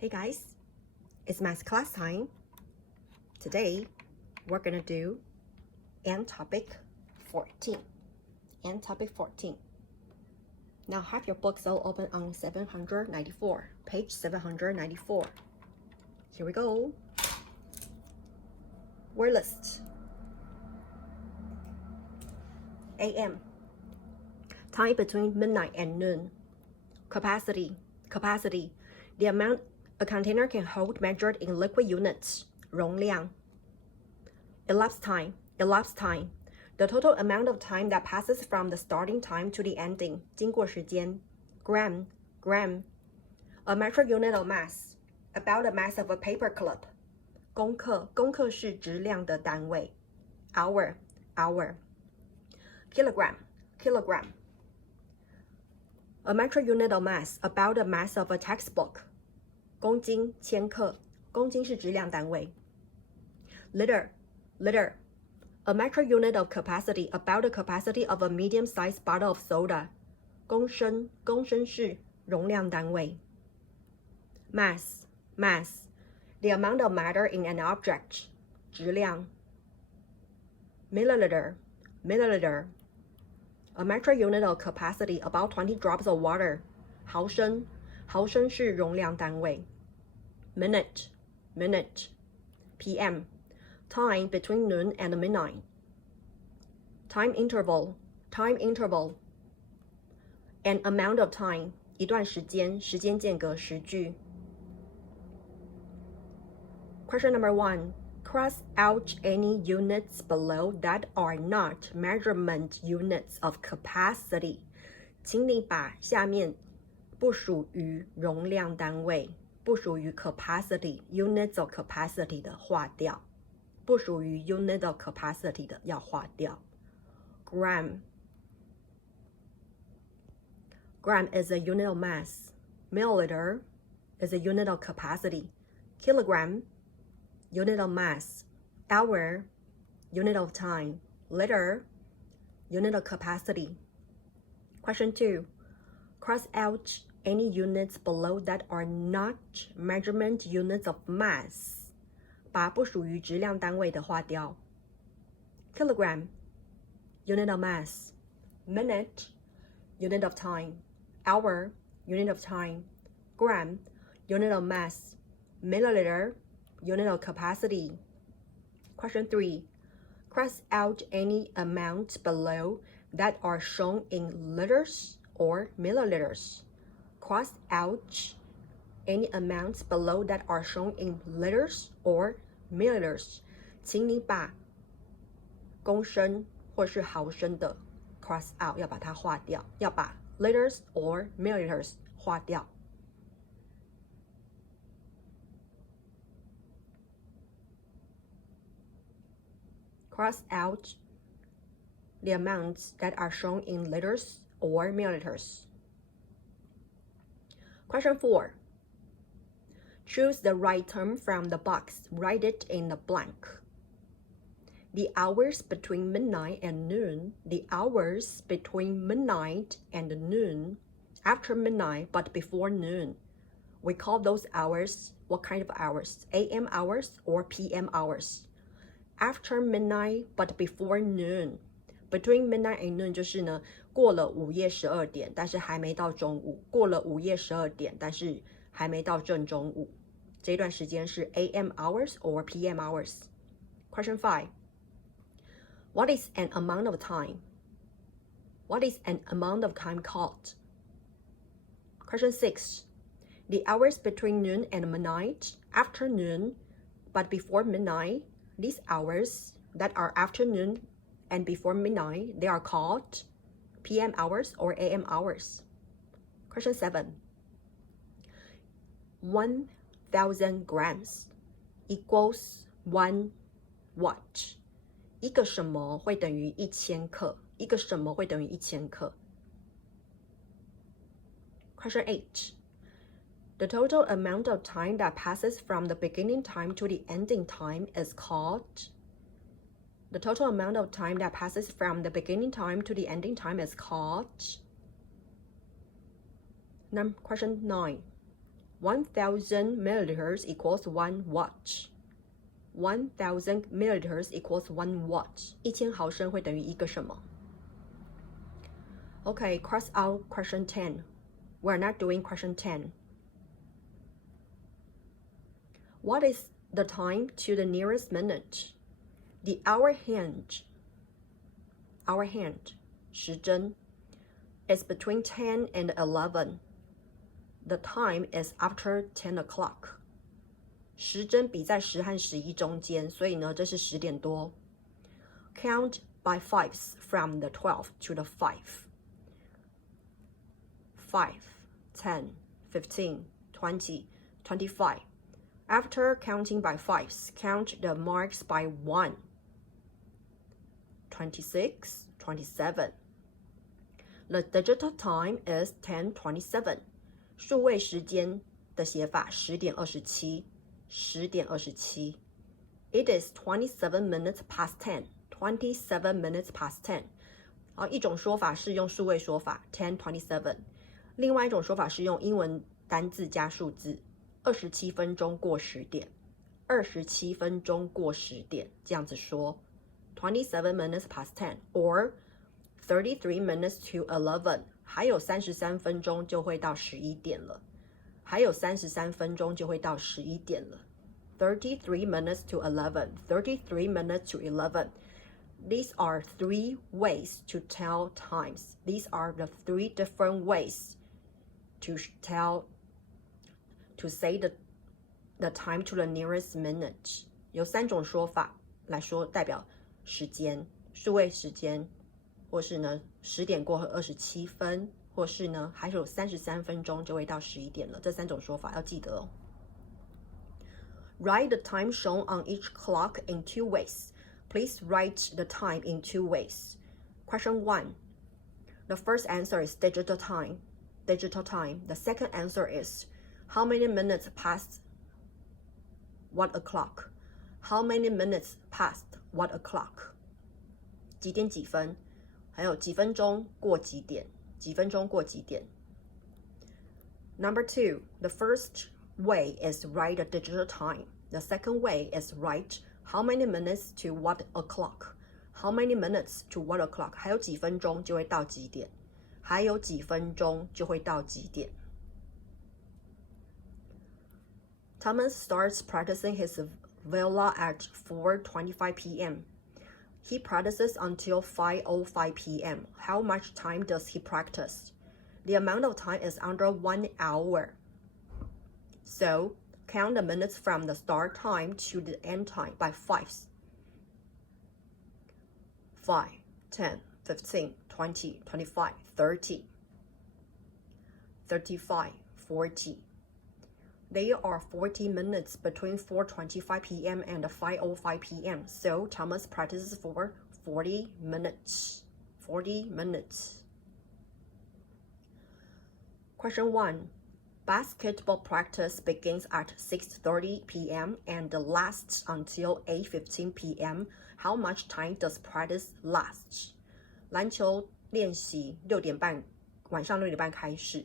Hey guys, it's math class time. Today, we're gonna do and topic 14. And topic 14. Now have your books all open on 794, page 794. Here we go. Word list. AM. Time between midnight and noon. Capacity. The amount a container can hold measured in liquid units, 容量. Elapsed time. The total amount of time that passes from the starting time to the ending, 经过时间. Gram. A metric unit of mass, about the mass of a paper clip. 公克是质量的单位. Hour. Kilogram. A metric unit of mass, about the mass of a textbook. 公斤千克，公斤是质量单位。Liter. A metric unit of capacity, about the capacity of a medium-sized bottle of soda. 公升是容量单位。Mass. The amount of matter in an object. 质量。Milliliter. A metric unit of capacity, about 20 drops of water. 毫升是容量单位。Minute. PM. Time between noon and midnight. Time interval. An amount of time. 一段时间，时间间隔，时距。Question number 1. Cross out any units below that are not measurement units of capacity. 请你把下面不属于容量单位，不属于 capacity units of capacity 的划掉，不属于 unit of capacity 的要划掉。Gram is a unit of mass. Milliliter is a unit of capacity. Kilogram, unit of mass. Hour, unit of time. Liter, unit of capacity. Question 2. Cross out any units below that are not measurement units of mass. 把不属于质量单位的划掉。Kilogram, unit of mass. Minute, unit of time. Hour, unit of time. Gram, unit of mass. Milliliter, unit of capacity. Question 3. Cross out any amounts below that are shown in liters or milliliters. Cross out any amounts below that are shown in liters or milliliters. 请你把公升或是毫升的 cross out 要把它划掉，要把 liters or milliliters 划掉。Cross out the amounts that are shown in liters or milliliters. Question 4. Choose the right term from the box. Write it in the blank. The hours between midnight and noon. The hours between midnight and noon. After midnight but before noon. We call those hours, what kind of hours? AM hours or PM hours? After midnight but before noon. Between midnight and noon 就是呢，过了午夜12点，但是还没到中午；过了午夜12点，但是还没到正中午。这段时间是 AM hours or PM hours. Question 5. What is an amount of time? What is an amount of time called? Question 6. The hours between noon and midnight, after noon, but before midnight. These hours that are after noon and before midnight, they are called PM hours or AM hours. Question 7. 1,000 grams equals 1 watt. 一个什么会等于1000克？一个什么会等于1000克？ Question 8. The total amount of time that passes from the beginning time to the ending time is called. The total amount of time that passes from the beginning time to the ending time is called. Question 9. 1,000 milliliters equals 1 watt. 1,000 milliliters equals 1 watt. 1000毫升会等于一个什么？ Okay, cross out question 10. We're not doing question 10. What is the time to the nearest minute? The hour hand, 时针, is between 10 and 11. The time is after 10 o'clock. 时针比在10和11中间，所以呢，这是10点多。Count by fives from the 12 to the 5. 5, 10, 15, 20, 25. After counting by fives, count the marks by 1. 26, 27. The digital time is 10:27. 数位时间的写法10点27。It is 27 minutes past 10. 27 minutes past 10. 一种说法是用数位说法 10:27， 另外一种说法是用英文单字加数字27分钟过10点，27分钟过10点，这样子说27 minutes past 10 or 33 minutes to 11， 还有33分钟就会到11点了，还有33分钟就会到11点了。33 minutes to 11, 33 minutes to 11. These are 3 ways to tell times. These are the 3 different ways to say the time to the nearest minute. 有3种说法来说代表时间，数位时间，或是呢10点过后27分，或是呢还有33分钟就会到11点了。这3种说法要记得哦。Write the time shown on each clock in 2 ways. Please write the time in 2 ways. Question 1. The first answer is digital time. Digital time. The second answer is how many minutes past what o'clock? How many minutes past what o'clock? 几点几分？还有几分钟过几点？几分钟过几点？ Number 2. The first way is write the digital time. The second way is write how many minutes to what o'clock. How many minutes to what o'clock? 还有几分钟就会到几点？还有几分钟就会到几点？ Thomas starts practicing his viola at 4:25 p.m. He practices until 5:05 p.m. How much time does he practice? The amount of time is under 1 hour. So, count the minutes from the start time to the end time by fives. 5, 10, 15, 20, 25, 30, 35, 40. There are 40 minutes between 4:25 p.m. and 5:05 p.m. So Thomas practices for 40 minutes. 40 minutes. Question 1. Basketball practice begins at 6:30 p.m. and lasts until 8:15 p.m. How much time does practice last? 篮球练习晚上6点半开始，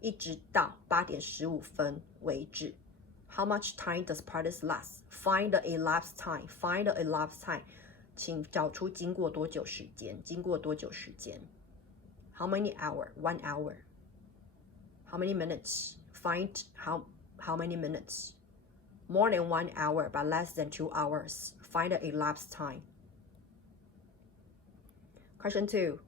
一直到8点15分为止。How much time does practice last? Find the elapsed time. Find the elapsed time. 请找出经过多久时间。经过多久时间 ？How many hour? 1 hour. How many minutes? Find how many minutes? More than 1 hour, but less than 2 hours. Find the elapsed time. Question 2.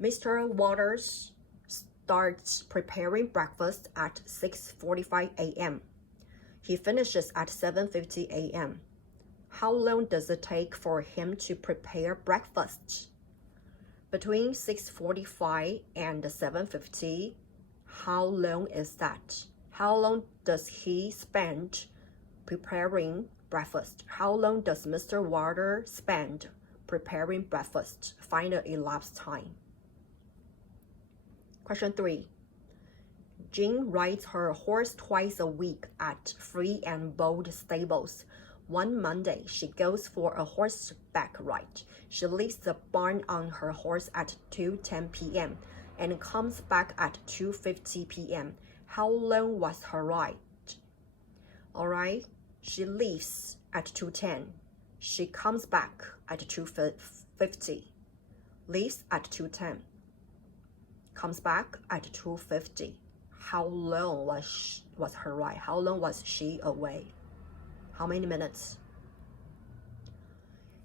Mr. Waters starts preparing breakfast at 6:45 a.m. He finishes at 7:50 a.m. How long does it take for him to prepare breakfast? Between 6:45 and 7:50, how long is that? How long does he spend preparing breakfast? How long does Mr. Water spend preparing breakfast? Find the elapsed time. Question 3. Jean rides her horse twice a week at Free and Bold stables. One Monday, she goes for a horseback ride. She leaves the barn on her horse at 2:10 p.m. and comes back at 2:50 p.m. How long was her ride? Alright, she leaves at 2:10. She comes back at 2:50. Leaves at 2:10. Comes back at 2:50. How long was her ride? How long was she away? How many minutes?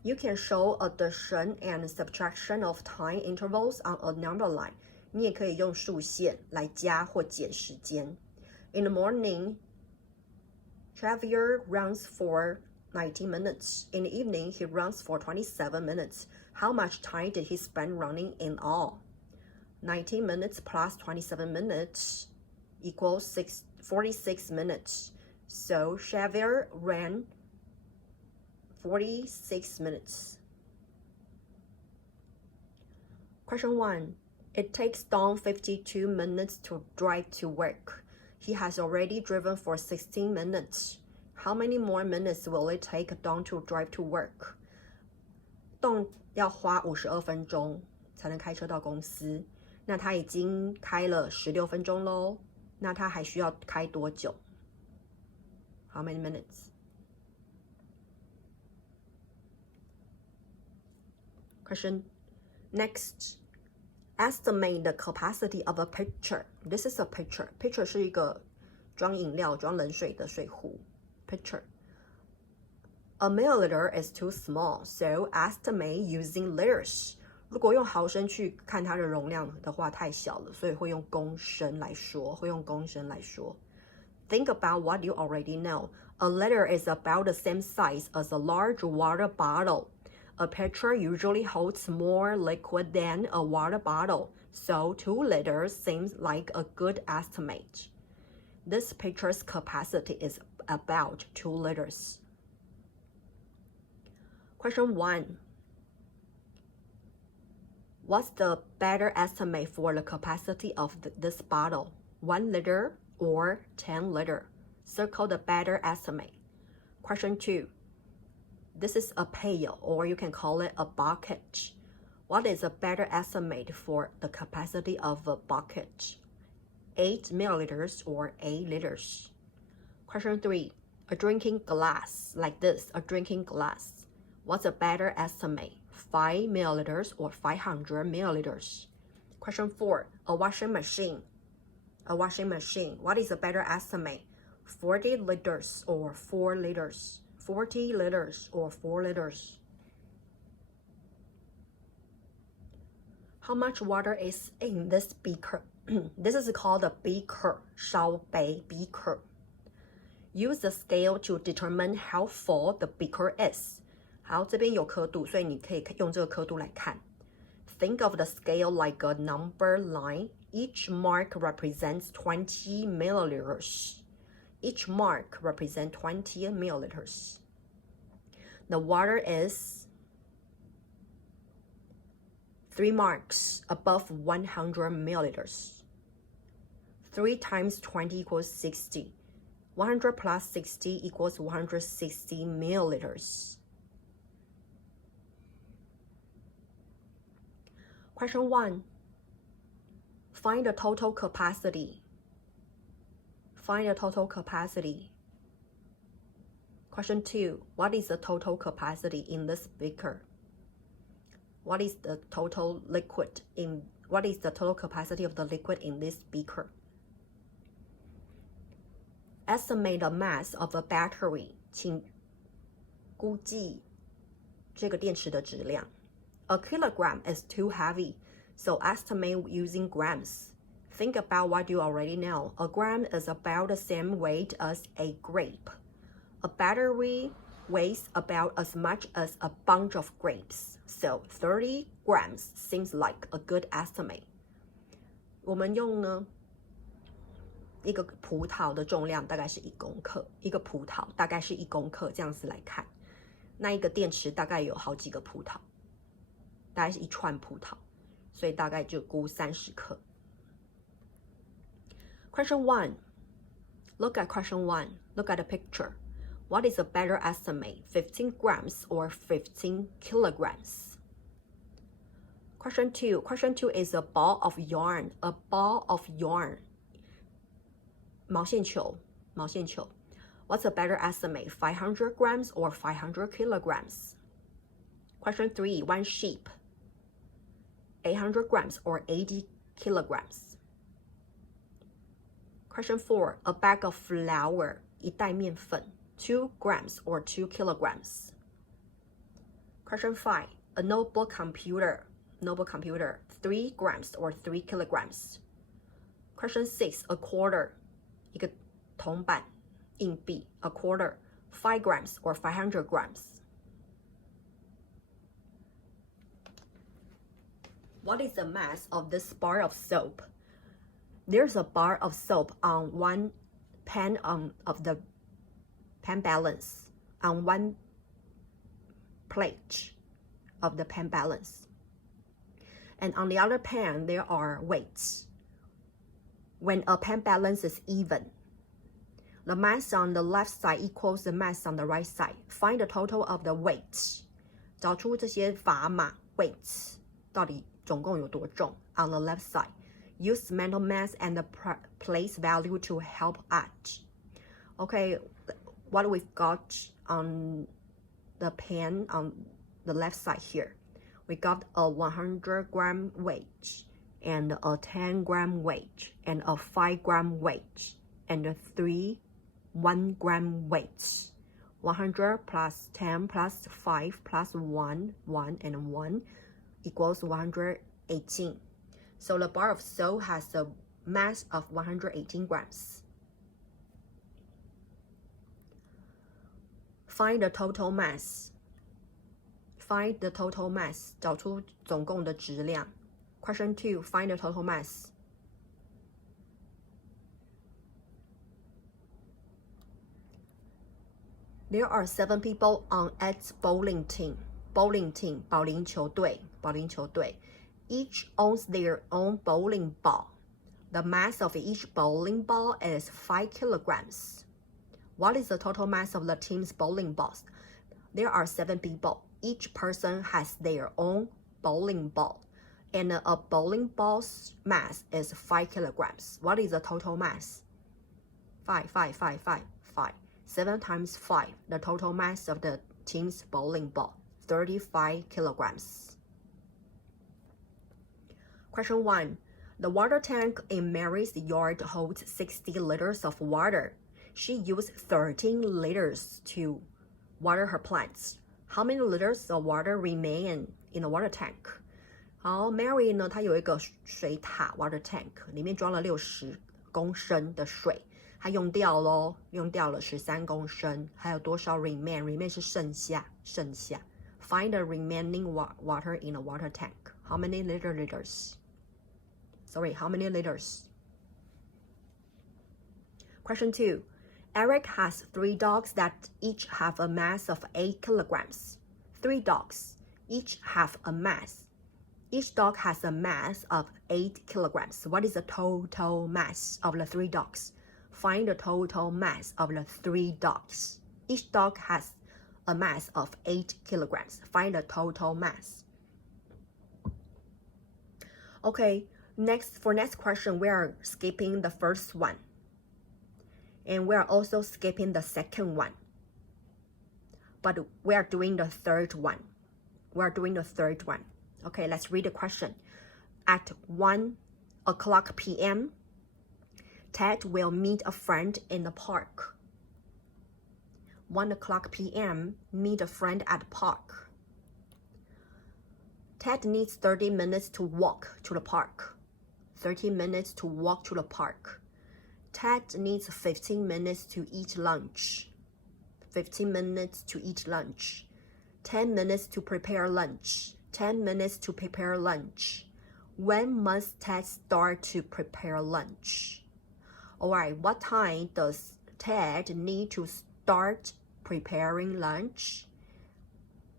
You can show addition and subtraction of time intervals on a number line. 你也可以用数线来加或减时间。In the morning, Xavier runs for 90 minutes. In the evening, he runs for 27 minutes. How much time did he spend running in all? 90 minutes plus 27 minutes equals 46 minutes. So Xavier ran 46 minutes. Question 1. It takes Dawn 52 minutes to drive to work. He has already driven for 16 minutes. How many more minutes will it take Dawn to drive to work? Dawn 要花52分钟才能开车到公司。那他已经开了16分钟咯。那他还需要开多久？ How many minutes? Question next. Estimate the capacity of a pitcher. This is a pitcher. Pitcher 是一个装饮料、装冷水的水壶。Pitcher. A milliliter is too small, so estimate using liters. 如果用毫升去看它的容量的话，太小了，所以会用公升来说。Think about what you already know. A liter is about the same size as a large water bottle. A pitcher usually holds more liquid than a water bottle, so 2 liters seems like a good estimate. This pitcher's capacity is about 2 liters. Question 1. What's the better estimate for the capacity of this bottle? 1 liter or 10 liter? Circle the better estimate. Question 2. This is a pail, or you can call it a bucket. What is a better estimate for the capacity of a bucket? 8 milliliters or 8 liters? Question 3. A drinking glass, like this, a drinking glass. What's a better estimate? 5 milliliters or 500 milliliters? Question 4. A washing machine. What is a better estimate? 40 liters or 4 liters? 40 liters or 4 liters? How much water is in this beaker? This is called a beaker, 烧杯 beaker. Use the scale to determine how full the beaker is. 好，这边有刻度，所以你可以用这个刻度来看。Think of the scale like a number line. Each mark represents 20 milliliters. Each mark represents 20 milliliters. The water is 3 marks above 100 milliliters. 3 times 20 equals 60. 100 plus 60 equals 160 milliliters. Question 1. Find the total capacity. Question 2. What is the total capacity in this beaker? What is the total capacity of the liquid in this beaker? Estimate the mass of a battery. 请估计这个电池的质量。A kilogram is too heavy, so estimate using grams. Think about what you already know. A gram is about the same weight as a grape. A battery weighs about as much as a bunch of grapes, so 30 grams seems like a good estimate. 我们用呢，一个葡萄的重量大概是1公克，一个葡萄大概是1公克，这样子来看，那一个电池大概有好几个葡萄，大概是1串葡萄，所以大概就估30克。Question 1. Look at question 1. Look at the picture. What is a better estimate, 15 grams or 15 kilograms? Question 2. Question 2 is a ball of yarn. A ball of yarn. 毛线球。What What's a better estimate, 500 grams or 500 kilograms? Question 3, one sheep, 800 grams or 80 kilograms? Question 4, a bag of flour, 一袋面粉, 2 grams or 2 kilograms? Question 5, a notebook computer, 3 grams or 3 kilograms? Question 6, a quarter, 一个铜板硬币 a quarter, 5 grams or 500 grams? What is the mass of this bar of soap? There's a bar of soap on one pan of the pan balance, on one plate of the pan balance. And on the other pan, there are weights. When a pan balance is even, the mass on the left side equals the mass on the right side. Find the total of the weights. 找出这些砝码 weights 到底总共有多重 on the left side. Use mental mass and the place value to help out. Okay, what we've got on the pan on the left side here. We got a 100-gram weight and a 10-gram weight and a 5-gram weight and a 3 1-gram weights. 100 plus 10 plus 5 plus 1, 1 and 1 equals 118. So the bar of soap has a mass of 118 grams. Find the total mass. Find the total mass. 找出总共的质量. Question 2. Find the total mass. There are 7 people on Ed's bowling team. Bowling team, 保龄球队. Each owns their own bowling ball. The mass of each bowling ball is 5 kilograms. What is the total mass of the team's bowling balls? There are 7 people. Each person has their own bowling ball. And a bowling ball's mass is 5 kilograms. What is the total mass? 5. 7 times 5. The total mass of the team's bowling ball, 35 kilograms. Question 1. The water tank in Mary's yard holds 60 liters of water. She used 13 liters to water her plants. How many liters of water remain in the water tank? 好 ，Mary 呢，她有一个水塔 water tank， 里面装了60公升的水，她用掉了13公升，还有多少 remain 是剩下。Find the remaining water in the water tank. How many liters? How many liters? Question 2. Eric has 3 dogs that each have a mass of 8 kilograms. 3 dogs, each have a mass. Each dog has a mass of 8 kilograms. What is the total mass of the 3 dogs? Find the total mass of the 3 dogs. Each dog has a mass of 8 kilograms. Find the total mass. Okay, next question, we are skipping the first one. And we are also skipping the second one. But we are doing the third one. Okay, let's read the question. At 1 o'clock p.m., Ted will meet a friend in the park. 1 o'clock p.m., meet a friend at the park. Ted needs 30 minutes to walk to the park. 30 minutes to walk to the park. Ted needs 15 minutes to eat lunch. 15 minutes to eat lunch. 10 minutes to prepare lunch. 10 minutes to prepare lunch. When must Ted start to prepare lunch? Alright, what time does Ted need to start preparing lunch?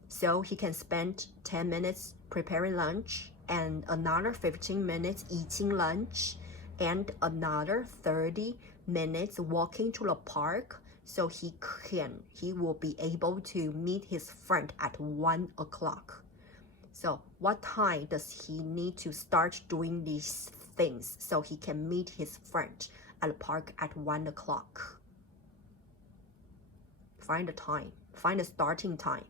So he can spend 10 minutes preparing lunch and another 15 minutes eating lunch and another 30 minutes walking to the park, so he will be able to meet his friend at 1 o'clock. So what time does he need to start doing these things so he can meet his friend at the park at 1 o'clock? Find the time. Find the starting time.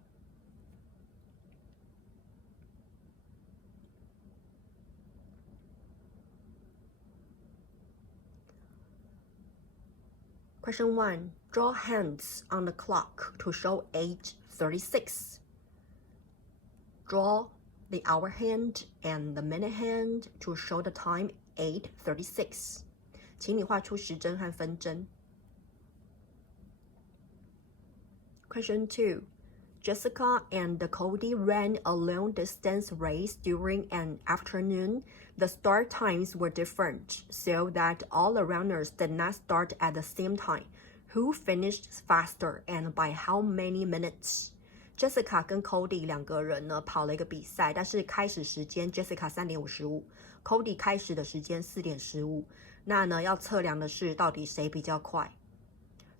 Question 1. Draw hands on the clock to show 8:36. Draw the hour hand and the minute hand to show the time 8:36. 请你画出时针和分针。Question 2. Jessica and Cody ran a long-distance race during an afternoon. The start times were different, so that all the runners did not start at the same time. Who finished faster and by how many minutes? Jessica 跟 Cody 两个人呢跑了一个比赛，但是开始时间 Jessica 3:55 Cody 开始的时间4:15。那呢要测量的是到底谁比较快。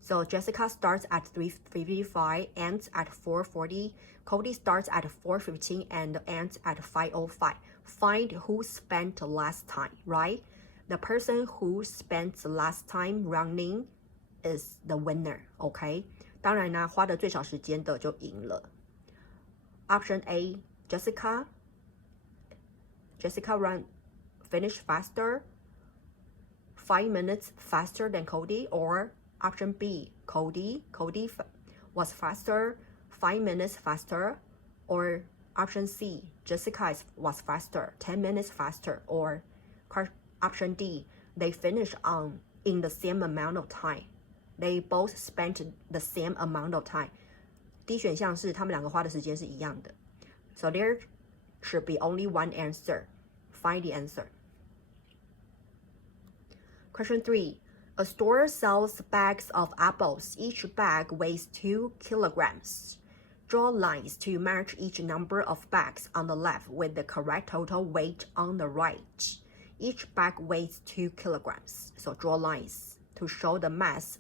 So Jessica starts at 3:55, ends at 4:40. Cody starts at 4:15 and ends at 5:05. Find who spent last time, right? The person who spent last time running is the winner, okay? 当然呢，花的最少时间的就赢了。Option A, Jessica finished faster, 5 minutes faster than Cody, or Option B, Cody was faster, 5 minutes faster, or Option C, Jessica was faster, 10 minutes faster, or Option D, they finished in the same amount of time. They both spent the same amount of time. D 选项是他们两个花的时间是一样的。So there should be only one answer. Find the answer. Question 3. A store sells bags of apples. Each bag weighs 2 kilograms. Draw lines to match each number of bags on the left with the correct total weight on the right. Each bag weighs 2 kilograms. So draw lines to show the mass.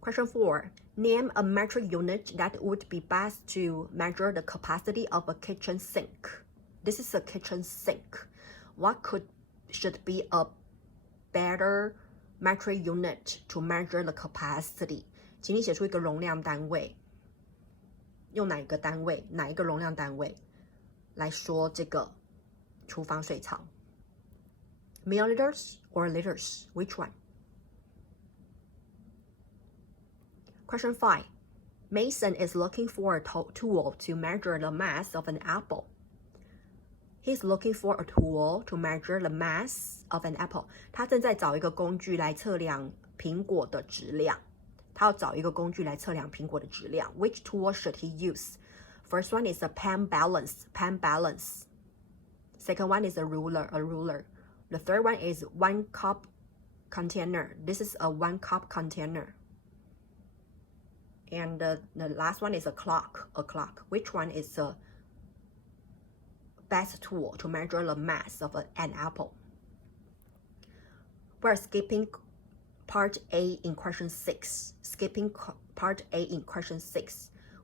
Question 4. Name a metric unit that would be best to measure the capacity of a kitchen sink. This is a kitchen sink. What should be a better metric unit to measure the capacity? 请你写出一个容量单位，用哪一个单位，哪一个容量单位来说这个厨房水槽 ？Milliliters or liters? Which one? Question 5. Mason is looking for a tool to measure the mass of an apple. He's looking for a tool to measure the mass of an apple. 他正在找一个工具来测量苹果的质量。他要找一个工具来测量苹果的质量。Which tool should he use? First one is a pen balance. Second one is a ruler. The third one is 1 cup container. This is a 1 cup container. And the last one is a clock. Which one is the best tool to measure the mass of an apple? We're skipping part A in question 6.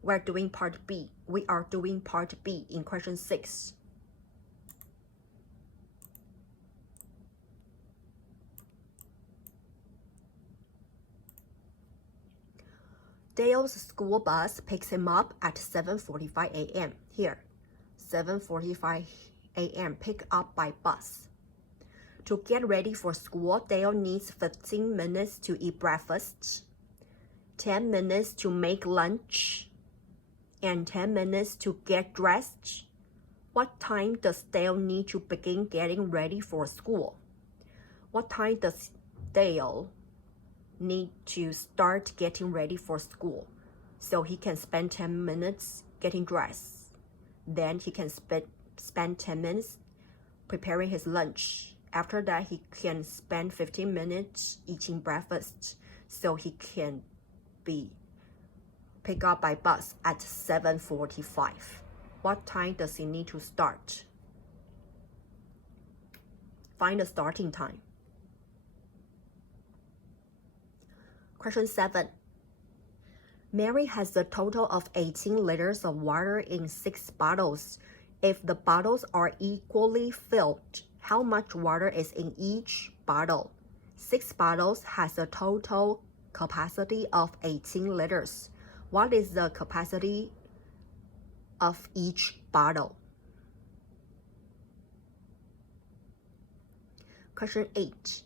We're doing part B. We are doing part B in question 6. Dale's school bus picks him up at 7:45 a.m. Here, 7:45 a.m. pick up by bus. To get ready for school, Dale needs 15 minutes to eat breakfast, 10 minutes to make lunch, and 10 minutes to get dressed. What time does Dale need to begin getting ready for school? What time does Dale need to start getting ready for school so he can spend 10 minutes getting dressed? Then he can spend 10 minutes preparing his lunch. After that, he can spend 15 minutes eating breakfast so he can be picked up by bus at 7:45. What time does he need to start? Find the starting time. Question 7. Mary has a total of 18 liters of water in 6 bottles. If the bottles are equally filled, how much water is in each bottle? 6 bottles has a total capacity of 18 liters. What is the capacity of each bottle? Question 8.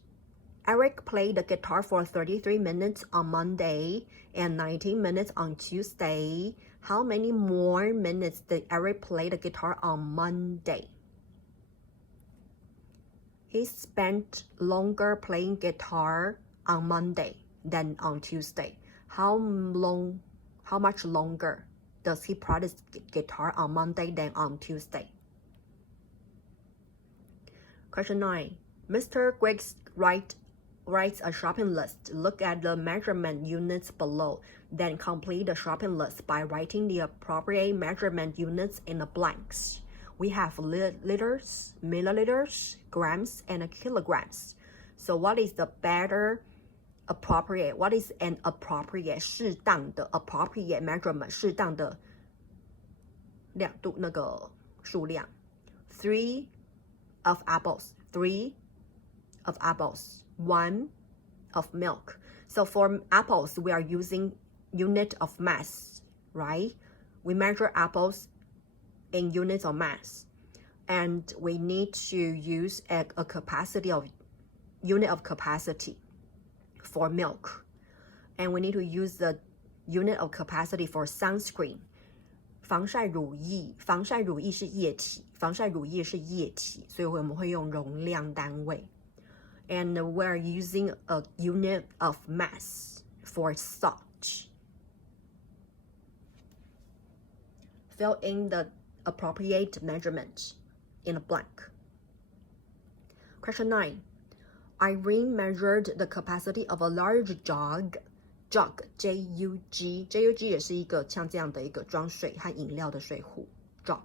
Eric played the guitar for 33 minutes on Monday and 19 minutes on Tuesday. How many more minutes did Eric play the guitar on Monday? He spent longer playing guitar on Monday than on Tuesday. How much longer does he practice guitar on Monday than on Tuesday? Question 9. Mr. Griggs writes a shopping list. Look at the measurement units below. Then complete the shopping list by writing the appropriate measurement units in the blanks. We have liters, milliliters, grams, and kilograms. So what is the better appropriate? What is an appropriate 适当的 appropriate measurement 适当的量度那个数量 3 of apples, 3 of apples, 1 of milk. So for apples, we are using unit of mass, right? We measure apples in units of mass, and we need to use a capacity of unit of capacity for milk, and we need to use the unit of capacity for sunscreen. 防晒乳液是液体，所以我们会用容量单位。And we're using a unit of mass for salt. Fill in the appropriate measurement in a blank. Question 9. Irene measured the capacity of a large jug, J-U-G 也是一个像这样的一个装水和饮料的水壶 jug.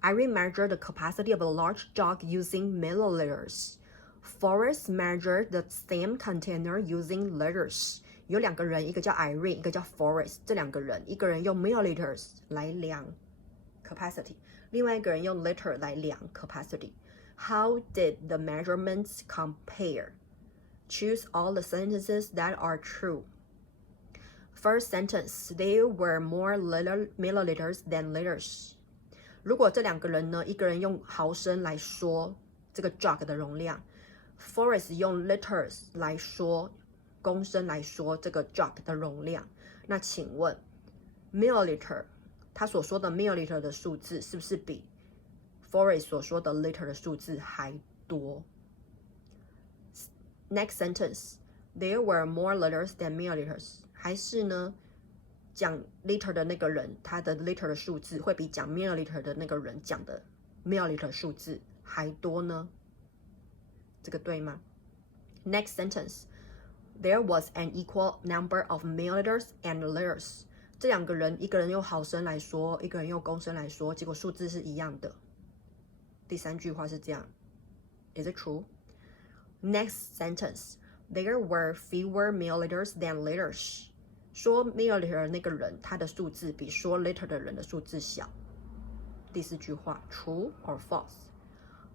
Irene measured the capacity of a large jug using milliliters. Forrest measured the same container using liters. 有两个人，一个叫 Irene， 一个叫 Forrest。这两个人，一个人用 milliliters 来量 capacity， 另外一个人用 liter 来量 capacity. How did the measurements compare? Choose all the sentences that are true. First sentence, there were more milliliters than liters. 如果这两个人呢，一个人用毫升来说这个 jug 的容量， Forrest 用 liters 来说公升来说这个 jug 的容量，那请问 milliliter 他所说的 milliliter 的数字是不是比 Forrest 所说的 liter 的数字还多？ Next sentence, there were more liters than milliliters. 还是呢，讲 liter 的那个人他的 liter 的数字会比讲 milliliter 的那个人讲的 milliliter 数字还多呢？这个对吗？ Next sentence, there was an equal number of milliliters and liters. 这两个人，一个人用毫升来说，一个人用公升来说，结果数字是一样的。第三句话是这样 Is it true? Next sentence, there were fewer milliliters than liters. 说 milliliter 那个人他的数字比说 liter 的人的数字小。第四句话 True or false?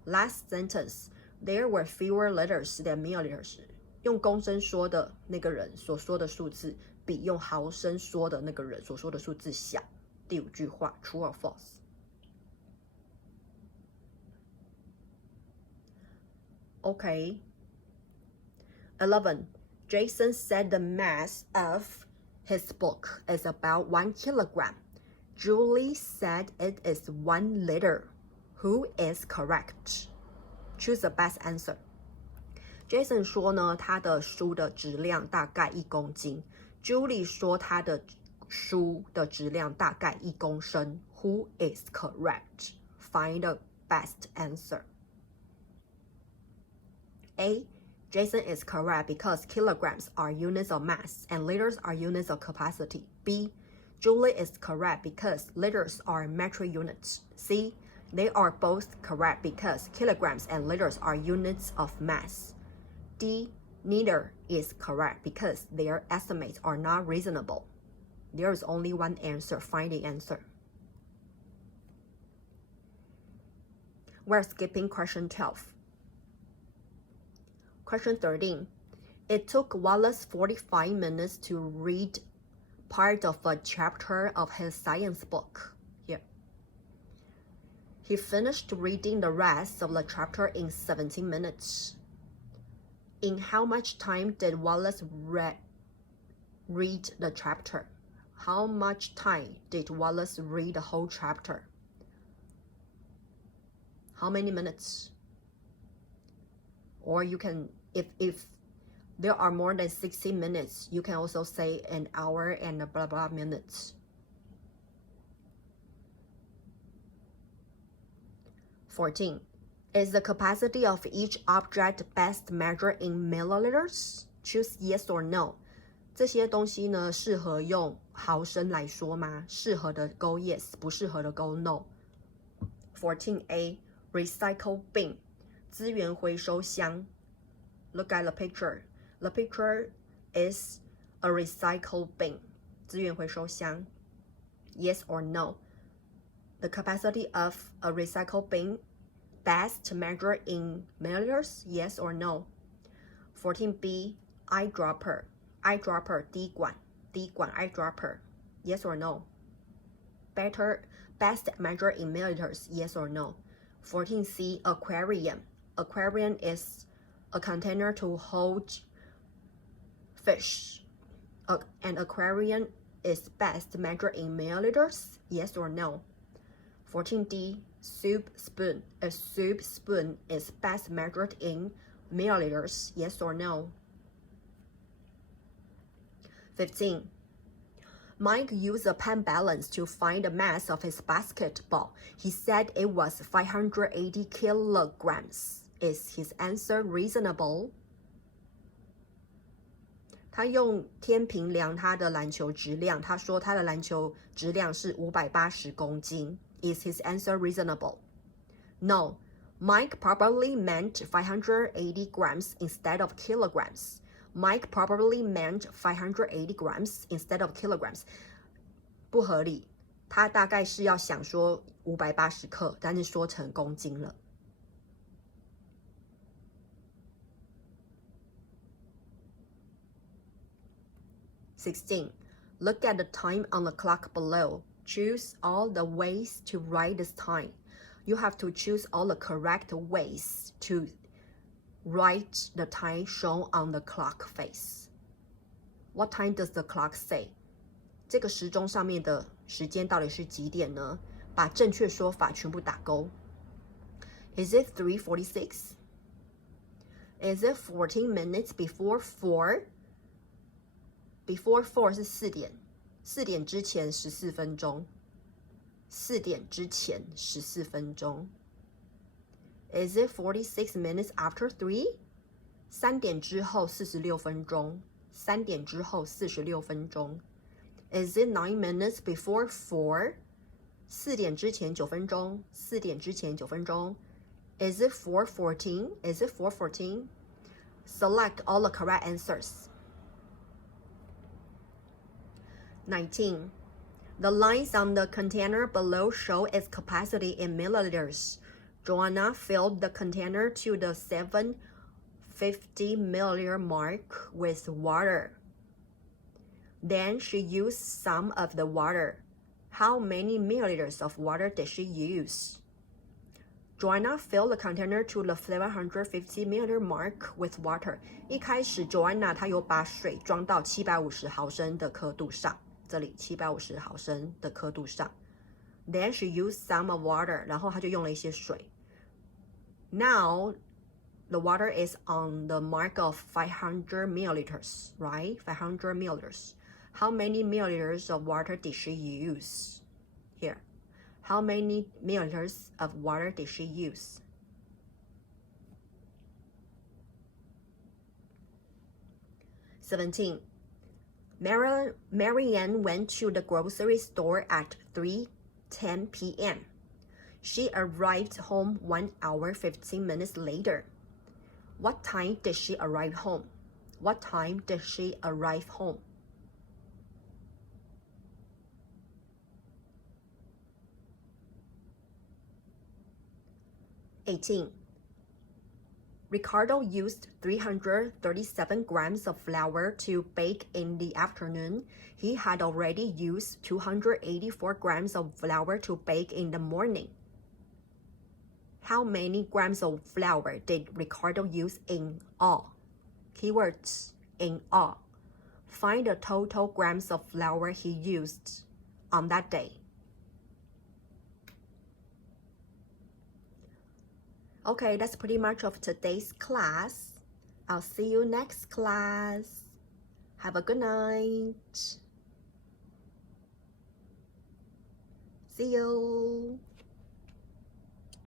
Last sentence, there were fewer liters than milliliters. 用公升说的那个人所说的数字比用毫升说的那个人所说的数字小。第五句话 True or false? Okay. 11. Jason said the mass of his book is about 1 kilogram. Julie said it is 1 liter. Who is correct? Choose the best answer. Jason 说呢，他的书的质量大概1公斤。Julie 说他的书的质量大概1公升。Who is correct? Find the best answer. A. Jason is correct because kilograms are units of mass and liters are units of capacity. B. Julie is correct because liters are metric units. C. They are both correct because kilograms and liters are units of mass. D. Neither is correct because their estimates are not reasonable. There is only one answer. Find the answer. We're skipping question 12. Question 13. It took Wallace 45 minutes to read part of a chapter of his science book. Here. He finished reading the rest of the chapter in 17 minutes. In how much time did Wallace read the chapter? How much time did Wallace read the whole chapter? How many minutes? Or you can, if there are more than 60 minutes, you can also say an hour and blah blah minutes. 14. Is the capacity of each object best measured in milliliters? Choose yes or no. 这些东西呢，适合用毫升来说吗？适合的勾 yes， 不适合的勾 no。14A Recycle bin 资源回收箱。Look at the picture. The picture is a recycle bin 资源回收箱。Yes or no? The capacity of a recycle bin best measured in milliliters? Yes or no? 14B eyedropper 滴管 eyedropper. Yes or no? Best measured in milliliters? Yes or no? 14C aquarium is a container to hold fish. An aquarium is best measured in milliliters? Yes or no? 14D soup spoon. A soup spoon is best measured in milliliters? Yes or no? 15. Mike used a pen balance to find the mass of his basketball. He said it was 580 kilograms. Is his answer reasonable? 他用天平量他的篮球质量，他说他的篮球质量是580公斤。Is his answer reasonable? No. Mike probably meant 580 grams instead of kilograms. Mike probably meant 580 grams instead of kilograms. 不合理，他大概是要想说580克，但是说成公斤了。16. Look at the time on the clock below. Choose all the ways to write this time. You have to choose all the correct ways to write the time shown on the clock face. What time does the clock say? 这个时钟上面的时间到底是几点呢？把正确说法全部打勾。Is it 3:46? Is it 14 minutes before 4? Before 4是4点，4点之前14分钟，4点之前14分钟。Is it 46 minutes after 3? 3点之后46分钟，3点之后46分钟。Is it 9 minutes before 4? 4点之前9分钟，4点之前9分钟。Is it 4:14? Is it 4:14? Select all the correct answers. 19. The lines on the container below show its capacity in milliliters. Joanna filled the container to the 750 milliliter mark with water. Then she used some of the water. How many milliliters of water did she use? Joanna filled the container to the 750 milliliter mark with water. 一开始 Joanna 她有把水装到750毫升的刻度上，这里750毫升的刻度上。Then she used some of water. 然后她就用了一些水。Now the water is on the mark of 500 milliliters, right? 500 milliliters. How many milliliters of water did she use? Here. How many milliliters of water did she use? (17) Marianne went to the grocery store at 3:10 p.m. She arrived home 1 hour 15 minutes later. What time did she arrive home? What time did she arrive home? 18. Ricardo used 337 grams of flour to bake in the afternoon. He had already used 284 grams of flour to bake in the morning. How many grams of flour did Ricardo use in all? Keywords, in all. Find the total grams of flour he used on that day. Okay, that's pretty much of today's class. I'll see you next class. Have a good night. See you.